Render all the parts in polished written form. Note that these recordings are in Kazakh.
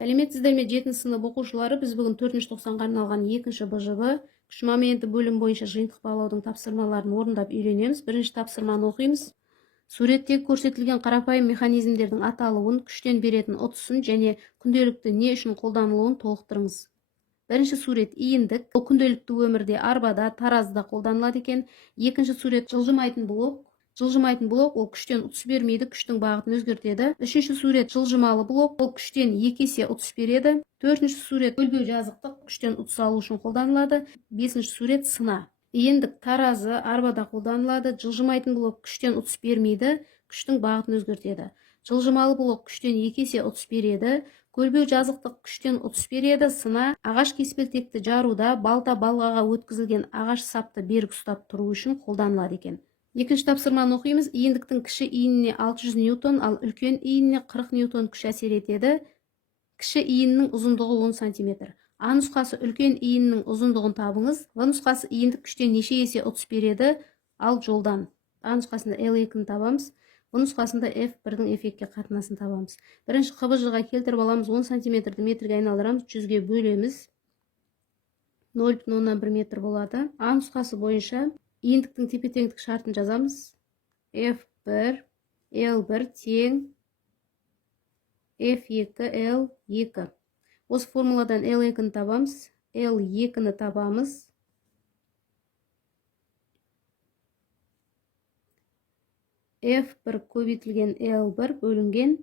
Сәлеметсіздер ме 7 сынып оқушылары, біз бүгін 4-тоқсанға арналған 2 БЖБ күш моменті бөлім бойынша жиынтық бағалаудың тапсырмаларын орындап үйренеміз. Бірінші тапсырманы оқимыз. Суреттегі көрсетілген қарапайым механизмдердің аталуын, күштен беретін ұтысын және күнделікті не үшін қолданылуын толықтырыңыз. Бірінші сурет иіндік. Ол күнделікті өмірде арбада, таразыда қолданылады екен. Екінші сурет жылжымайтын блок. Жылжымайтын блок ол күштен ұтыс бермейді, күштің бағытын өзгертеді. Үшінші сурет жылжымалы блок, ол күштен 2 есе ұтыс береді. Төртінші сурет көлбеу жазықтық, күштен ұтыс алу үшін қолданылады. Бесінші сурет сына. Иіндік таразы арбада қолданылады. Жылжымайтын блок күштен ұтыс бермейді, күштің бағытын өзгертеді. Жылжымалы блок күштен 2 есе ұтыс береді. Көлбеу жазықтық күштен ұтыс береді. Сына ағаш кеспелтекті жаруда балта балғаға өткізілген ағаш сапты берік ұстап тұру үшін қолданылады екен. Екінші тапсырманы оқимыз. Иіндіктің кіші иініне 600 ньютон, ал үлкен иініне 40 ньютон күш әсер етеді. Кіші иіннің ұзындығы 10 см. А нұсқасы үлкен иіннің ұзындығын табыңыз. В нұсқасы иіндік күштен неше есе ұтыс береді, ал жолдан. А нұсқасында L2-ні табамыз. В нұсқасында F1-дің F2-ге қатынасын табамыз. Бірінші қыбыжыға келтіріп аламыз. 10 см-ді метрге айналдырамыз. 100-ге бөлеміз. 0,1 метр болады. А нұсқасы бойынша иіндіктің тепе-теңдік шартын жазамыз. F1, L1 тең F2, L2. Осы формуладан L2-ні табамыз. L2-ні табамыз. F1 көбейтілген L1 бөлінген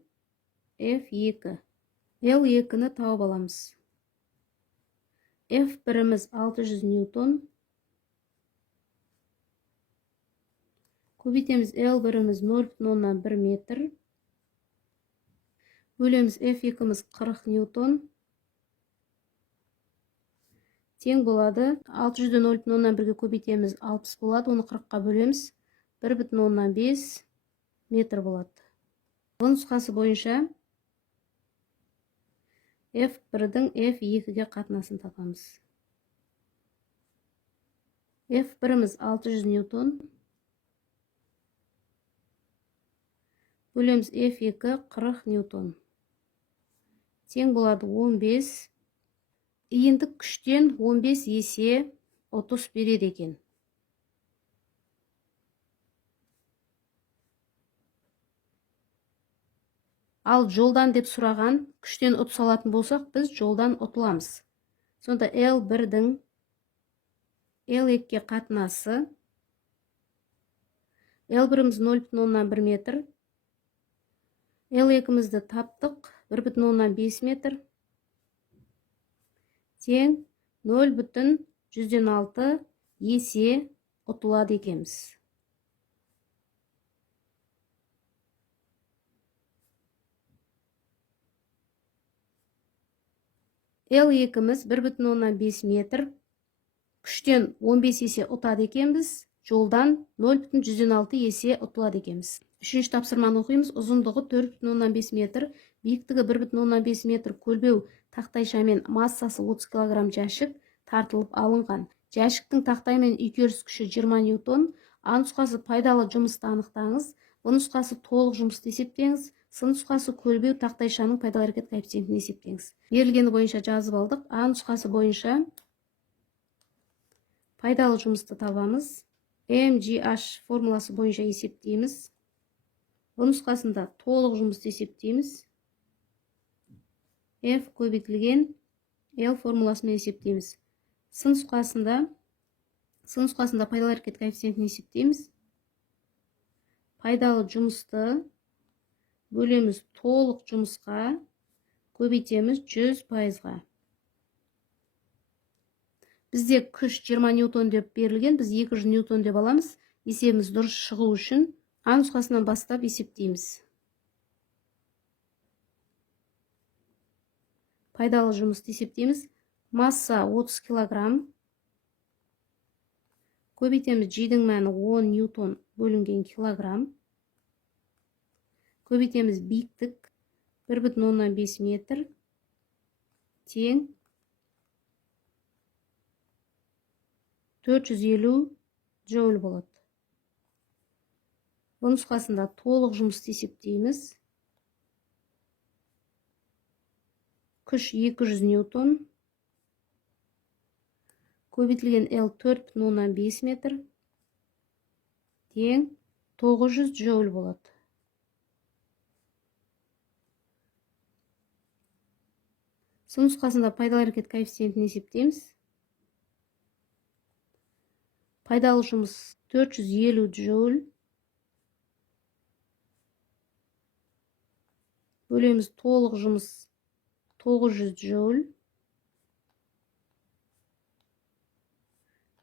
F2. L2-ні тауып аламыз. F1-іміз 600 ньютон. Көбейтеміз L1-іміз 0,1 метр. Бөлеміз F2-іміз 40 ньютон. Тең болады. 600-ді 0,1-ге көбейтеміз 60 болады. Оны 40-қа бөлеміз. 1,5 метр болады. Бұл нұсқасы бойынша F1-дің F2-ге қатынасын табамыз. F1-іміз 600 ньютон. Бөлеміз F2 40 ньютон. Тең болады 15. Иіндік күштен 15 есе ұтыс береді екен. Ал жолдан деп сұраған, күштен ұтыс алатын болсақ, біз жолдан ұтыламыз. Сонда L1-дің L2-ге қатынасы. L1-іміз 0,1 метр. L2-мізді таптық. 1,5 метр. Тең 0,6 есе ұтылады екенбіз. L2-міз 1,5 метр. Күштен 15 есе ұтады екенбіз. Жолдан 0,6 есе ұтылады екенбіз. Үшінші тапсырманы оқимыз. Ұзындығы 4,5 метр. Биіктігі 1,5 метр көлбеу тақтайшамен массасы 30 кг жәшік тартылып алынған. Жәшіктің тақтаймен үйкеліс күші 20 ньютон. А нұсқасы пайдалы жұмысты анықтаңыз. Б нұсқасы толық жұмысты есептеңіз. С нұсқасы көлбеу тақтайшаның пайдалы әрекет коэффициентін есептеңіз. Берілгені бойынша жазып алдық. А нұсқасы бойынша пайдалы жұмысты табамыз. MGH формуласы бойынша есептейміз. Б нұсқасында толық жұмысты есептейміз. F көбейтілген L формуласымен есептейміз. С нұсқасында пайдалы әрекет коэффициентін есептейміз. Пайдалы жұмысты бөлеміз толық жұмысқа, көбейтеміз 100%-ға. Бізде күш 20 ньютон деп берілген, біз 200 ньютон деп аламыз. Есебіміз дұрыс шығу үшін А нұсқасынан бастап есептейміз. Пайдалы жұмысты есептейміз. Масса 30 кг. Көбейтеміз G-дің мәні 10 ньютон бөлінген килограмм. Көбейтеміз биіктік 1,5 метр. Тең 450 джоуль болады. Бұл нұсқасында толық жұмысты есептейміз. күш 200 ньютон, көбейтілген L 4,5 метр, тең 900 джоуль болады. Сын нұсқасында пайдалы әрекет коэффициентін есептейміз. Пайдалы жұмыс 450 джоуль. Бөлеміз толық жұмыс 900 джоуль.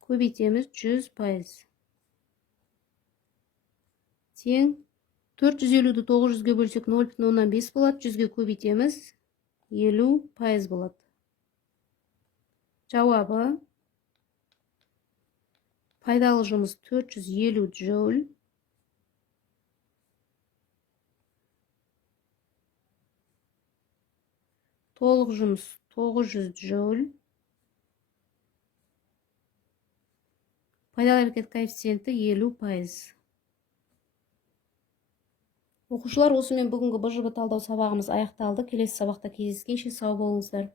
Көбейтеміз 100%. Тең 450-ді 900-ге бөлсек 0,5 болады. 100-ге көбейтеміз 50% болады. Жауабы пайдалы жұмыс 450 джоуль. Толық жұмыс 900 джоуль. Пайдалы әрекет коэффициенті 50%. Оқушылар, осымен бүгінгі БЖБ талдау сабағымыз аяқталды. Келесі сабақта кездескенше сау болыңыздар.